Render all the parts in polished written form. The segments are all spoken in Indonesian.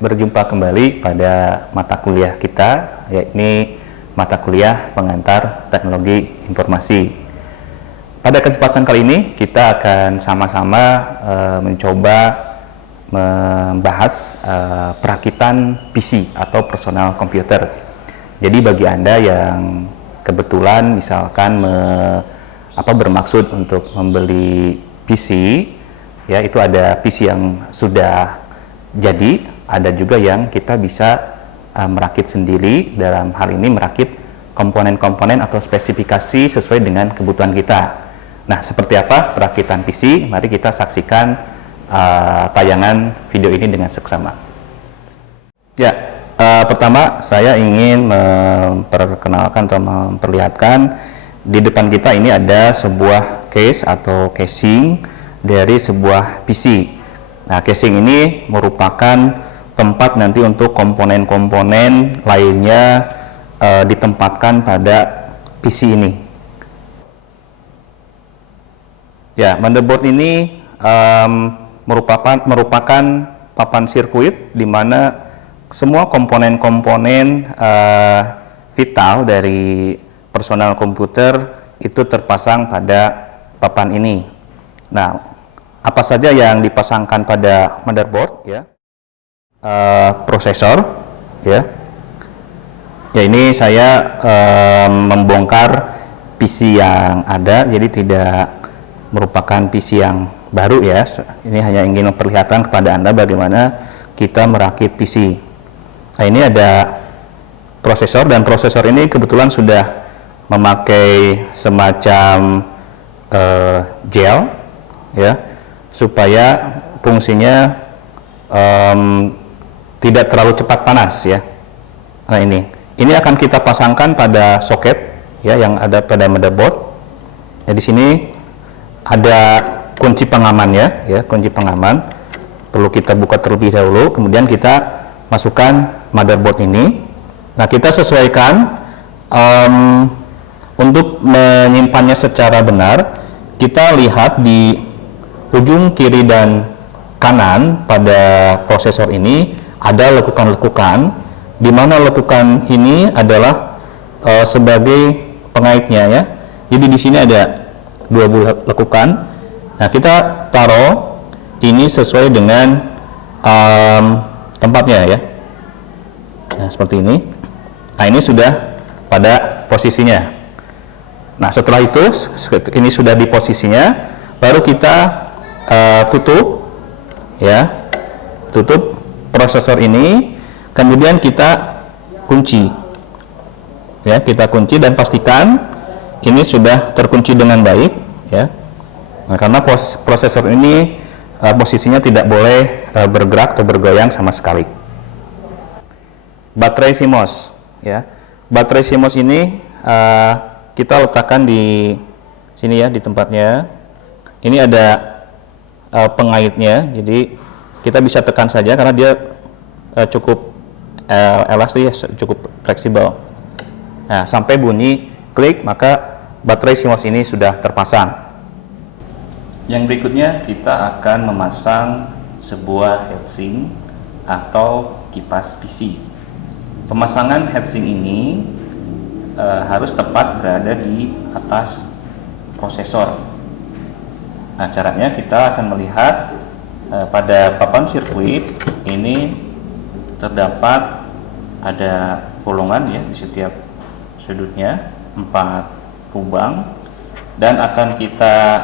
berjumpa kembali pada mata kuliah kita, yakni mata kuliah pengantar teknologi informasi. Pada kesempatan kali ini kita akan sama-sama mencoba membahas perakitan PC atau personal computer. Jadi bagi Anda yang kebetulan misalkan bermaksud untuk membeli PC, ya itu ada PC yang sudah jadi, ada juga yang kita bisa merakit sendiri. Dalam hal ini merakit komponen-komponen atau spesifikasi sesuai dengan kebutuhan kita. Nah, seperti apa perakitan PC? Mari kita saksikan tayangan video ini dengan seksama. Ya, pertama saya ingin memperkenalkan atau memperlihatkan di depan kita ini ada sebuah case atau casing dari sebuah PC. Nah, casing ini merupakan tempat nanti untuk komponen-komponen lainnya ditempatkan pada PC ini. Ya, motherboard ini merupakan papan sirkuit di mana semua komponen-komponen vital dari personal komputer itu terpasang pada papan ini. Nah, apa saja yang dipasangkan pada motherboard? Ya, prosesor, ya. Ya, ini saya membongkar PC yang ada, jadi tidak merupakan PC yang baru ya. Ini hanya ingin memperlihatkan kepada Anda bagaimana kita merakit PC. Nah, ini ada prosesor, dan prosesor ini kebetulan sudah memakai semacam gel, ya, supaya fungsinya tidak terlalu cepat panas ya. Nah, ini akan kita pasangkan pada soket ya yang ada pada motherboard. Ya, di sini ada kunci pengamannya ya, kunci pengaman. Perlu kita buka terlebih dahulu, kemudian kita masukkan motherboard ini. Nah, kita sesuaikan untuk menyimpannya secara benar. Kita lihat di ujung kiri dan kanan pada prosesor ini ada lekukan-lekukan, di mana lekukan ini adalah sebagai pengaitnya ya. Jadi di sini ada 2 buah lekukan. Nah, kita taruh ini sesuai dengan tempatnya ya. Nah, seperti ini. Nah, ini sudah pada posisinya. Nah, setelah itu ini sudah di posisinya, baru kita tutup ya, tutup prosesor ini, kemudian kita kunci ya, kita kunci dan pastikan ini sudah terkunci dengan baik ya. Nah, karena prosesor ini posisinya tidak boleh bergerak atau bergoyang sama sekali. Baterai CMOS ya, baterai CMOS ini kita letakkan di sini ya, di tempatnya. Ini ada pengaitnya, jadi kita bisa tekan saja karena dia cukup elastis, cukup fleksibel. Nah, sampai bunyi klik, maka baterai CMOS ini sudah terpasang. Yang berikutnya kita akan memasang sebuah heatsink atau kipas PC. Pemasangan heatsink ini harus tepat berada di atas prosesor. Nah, caranya kita akan melihat pada papan sirkuit ini terdapat ada bolongan ya di setiap sudutnya, 4 lubang, dan akan kita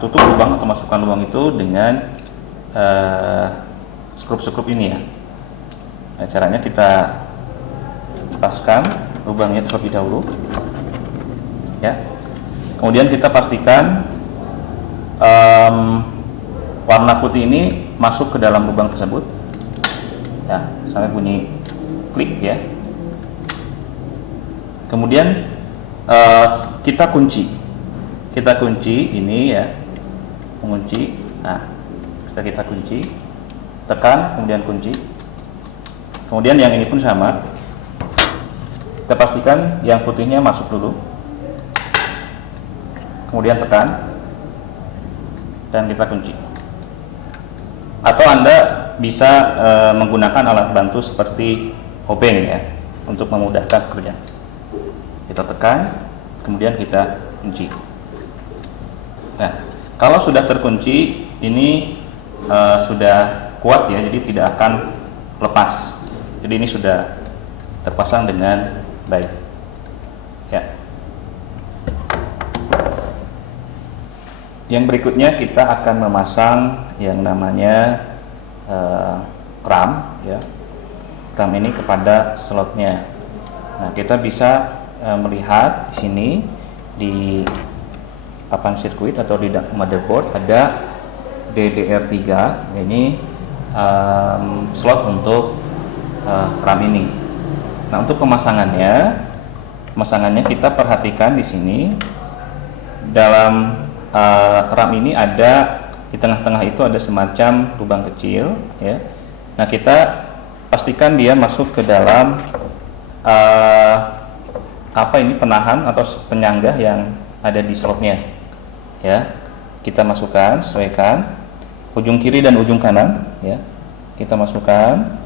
tutup lubang atau masukkan lubang itu dengan skrup-skrup ini ya. Nah, caranya kita lepaskan lubangnya terlebih dahulu ya. Kemudian kita pastikan warna putih ini masuk ke dalam lubang tersebut ya, sampai bunyi klik ya. Kemudian kita kunci ini ya, mengunci. Nah, sudah kita kunci, tekan, kemudian kunci. Kemudian yang ini pun sama, kita pastikan yang putihnya masuk dulu, kemudian tekan dan kita kunci. Atau Anda bisa menggunakan alat bantu seperti obeng ya untuk memudahkan pekerjaan. Kita tekan, kemudian kita kunci. Nah, kalau sudah terkunci, ini sudah kuat ya, jadi tidak akan lepas. Jadi ini sudah terpasang dengan baik. Ya. Yang berikutnya kita akan memasang yang namanya RAM ya. RAM ini kepada slotnya. Nah, kita bisa melihat di sini di papan sirkuit atau di motherboard ada DDR3. Ini slot untuk RAM ini. Nah, untuk pemasangannya kita perhatikan di sini dalam RAM ini ada di tengah-tengah itu ada semacam lubang kecil ya. Nah, kita pastikan dia masuk ke dalam penahan atau penyangga yang ada di slotnya ya. Kita masukkan, sesuaikan ujung kiri dan ujung kanan ya. Kita masukkan.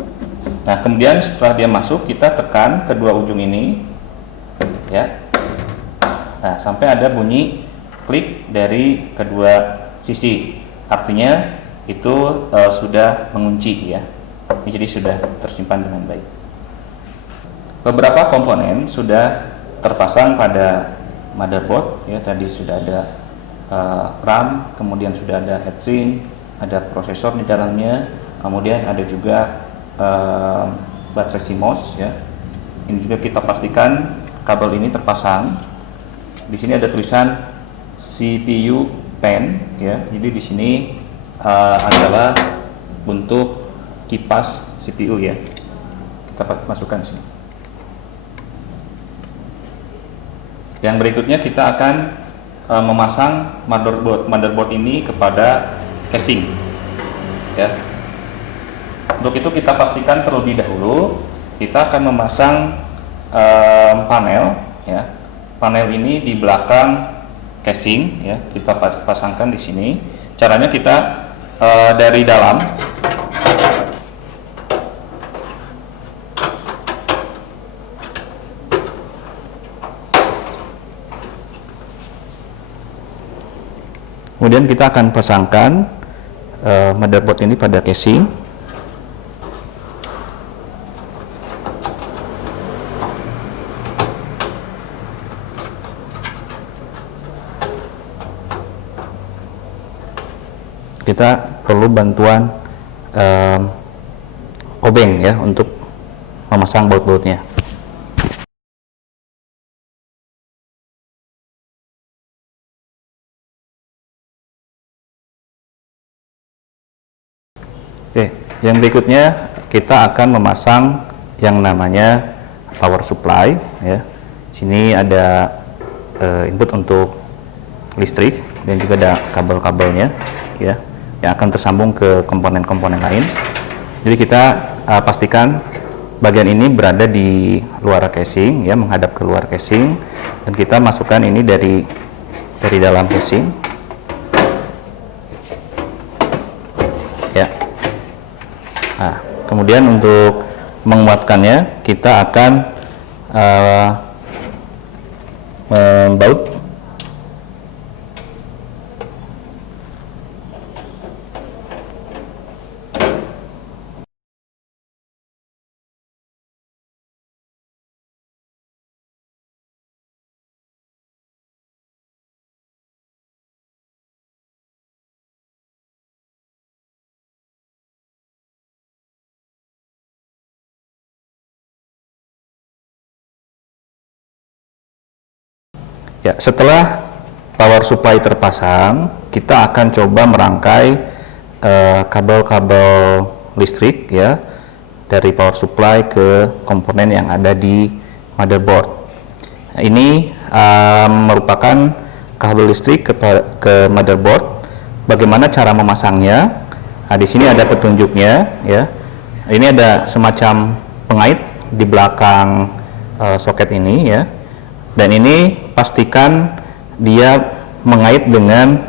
Nah, kemudian setelah dia masuk, kita tekan kedua ujung ini ya. Nah, sampai ada bunyi klik dari kedua sisi, artinya itu sudah mengunci ya. Jadi sudah tersimpan dengan baik. Beberapa komponen sudah terpasang pada motherboard ya. Tadi sudah ada RAM, kemudian sudah ada heatsink, ada prosesor di dalamnya, kemudian ada juga baterai CMOS ya. Ini juga kita pastikan kabel ini terpasang. Di sini ada tulisan CPU pen ya. Jadi di sini adalah untuk kipas CPU ya. Kita masukkan di sini. Yang berikutnya kita akan memasang motherboard ini kepada casing ya. Untuk itu kita pastikan terlebih dahulu kita akan memasang panel ya. Panel ini di belakang casing ya, kita pasangkan di sini. Caranya kita dari dalam kemudian kita akan pasangkan motherboard ini pada casing. Kita perlu bantuan obeng ya untuk memasang baut-bautnya. Oke, yang berikutnya kita akan memasang yang namanya power supply ya. Sini ada input untuk listrik dan juga ada kabel-kabelnya ya, yang akan tersambung ke komponen-komponen lain. Jadi kita pastikan bagian ini berada di luar casing ya, menghadap ke luar casing, dan kita masukkan ini dari dalam casing ya. Nah, kemudian untuk menguatkannya kita akan membaut ya. Setelah power supply terpasang, kita akan coba merangkai kabel-kabel listrik ya dari power supply ke komponen yang ada di motherboard. Nah, ini merupakan kabel listrik ke motherboard. Bagaimana cara memasangnya? Nah, di sini ada petunjuknya ya. Ini ada semacam pengait di belakang soket ini ya. Dan ini pastikan dia mengait dengan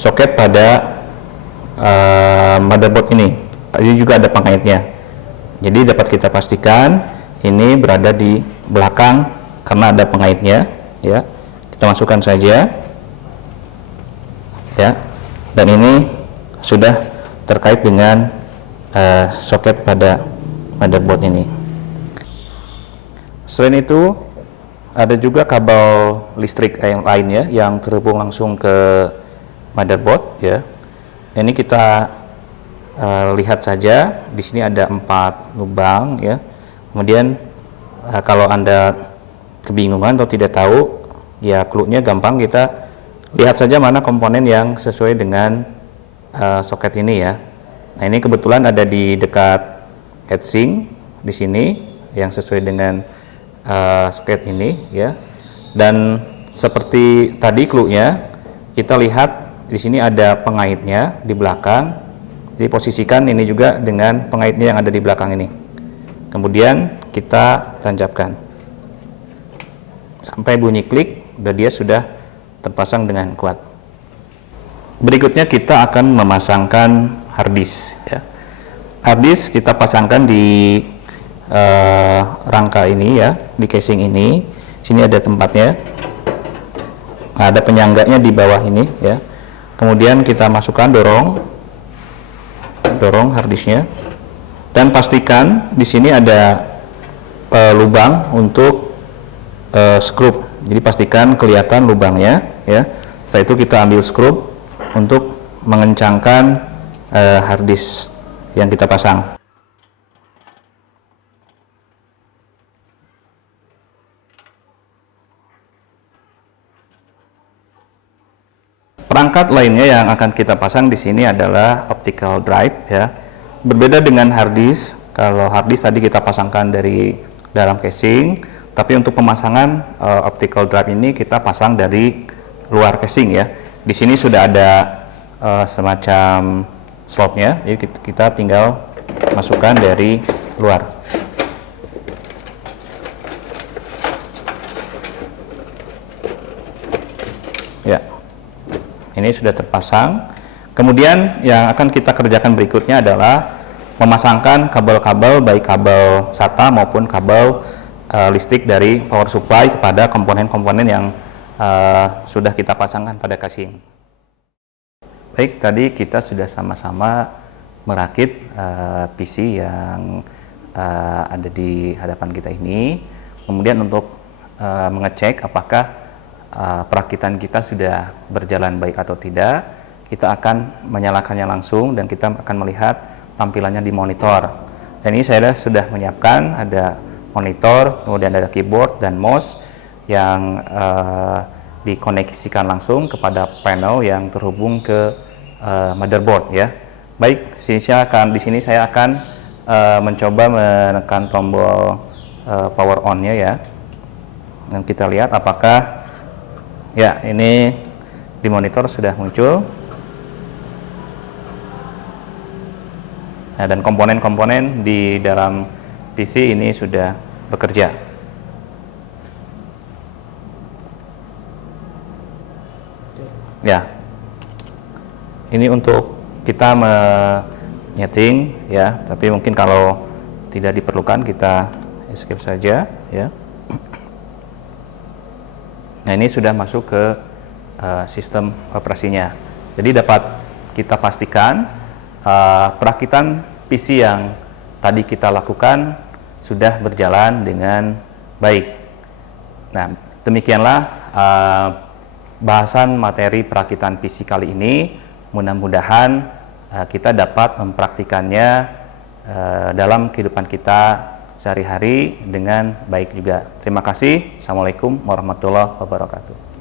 soket pada motherboard ini. Ini juga ada pengaitnya. Jadi dapat kita pastikan ini berada di belakang karena ada pengaitnya, ya. Kita masukkan saja, ya. Dan ini sudah terkait dengan soket pada motherboard ini. Selain itu, ada juga kabel listrik yang lainnya yang terhubung langsung ke motherboard, ya. Ini kita lihat saja. Di sini ada 4 lubang, ya. Kemudian kalau Anda kebingungan atau tidak tahu, ya clue-nya gampang, kita lihat saja mana komponen yang sesuai dengan soket ini, ya. Nah, ini kebetulan ada di dekat heatsink di sini yang sesuai dengan soket ini, ya. Dan seperti tadi clue-nya, kita lihat di sini ada pengaitnya di belakang. Jadi posisikan ini juga dengan pengaitnya yang ada di belakang ini. Kemudian kita tancapkan sampai bunyi klik, dia sudah terpasang dengan kuat. Berikutnya kita akan memasangkan harddisk, ya. Harddisk kita pasangkan di rangka ini, ya, di casing ini. Sini ada tempatnya. Nah, ada penyangganya di bawah ini, ya. Kemudian kita masukkan dorong harddisknya, dan pastikan di sini ada lubang untuk skrup. Jadi pastikan kelihatan lubangnya, ya. Setelah itu kita ambil skrup untuk mengencangkan harddisk yang kita pasang. Perangkat lainnya yang akan kita pasang di sini adalah optical drive, ya. Berbeda dengan harddisk. Kalau harddisk tadi kita pasangkan dari dalam casing, tapi untuk pemasangan optical drive ini kita pasang dari luar casing, ya. Di sini sudah ada semacam slotnya, jadi kita tinggal masukkan dari luar. Ya. Ini sudah terpasang. Kemudian yang akan kita kerjakan berikutnya adalah memasangkan kabel-kabel, baik kabel SATA maupun kabel listrik dari power supply kepada komponen-komponen yang sudah kita pasangkan pada casing. Baik, tadi kita sudah sama-sama merakit PC yang ada di hadapan kita ini. Kemudian untuk mengecek apakah perakitan kita sudah berjalan baik atau tidak, kita akan menyalakannya langsung dan kita akan melihat tampilannya di monitor. Dan ini saya sudah menyiapkan, ada monitor, kemudian ada keyboard dan mouse yang dikoneksikan langsung kepada panel yang terhubung ke motherboard, ya. Baik, di sini saya akan mencoba menekan tombol power on-nya, ya. Dan kita lihat apakah, ya, ini di monitor sudah muncul. Nah, dan komponen-komponen di dalam PC ini sudah bekerja. Ya, ini untuk kita menyeting, ya. Tapi mungkin kalau tidak diperlukan kita escape saja, ya. Nah, ini sudah masuk ke sistem operasinya. Jadi dapat kita pastikan perakitan PC yang tadi kita lakukan sudah berjalan dengan baik. Nah, demikianlah bahasan materi perakitan PC kali ini. Mudah-mudahan kita dapat mempraktikannya dalam kehidupan kita sehari-hari dengan baik juga. Terima kasih. Assalamualaikum warahmatullahi wabarakatuh.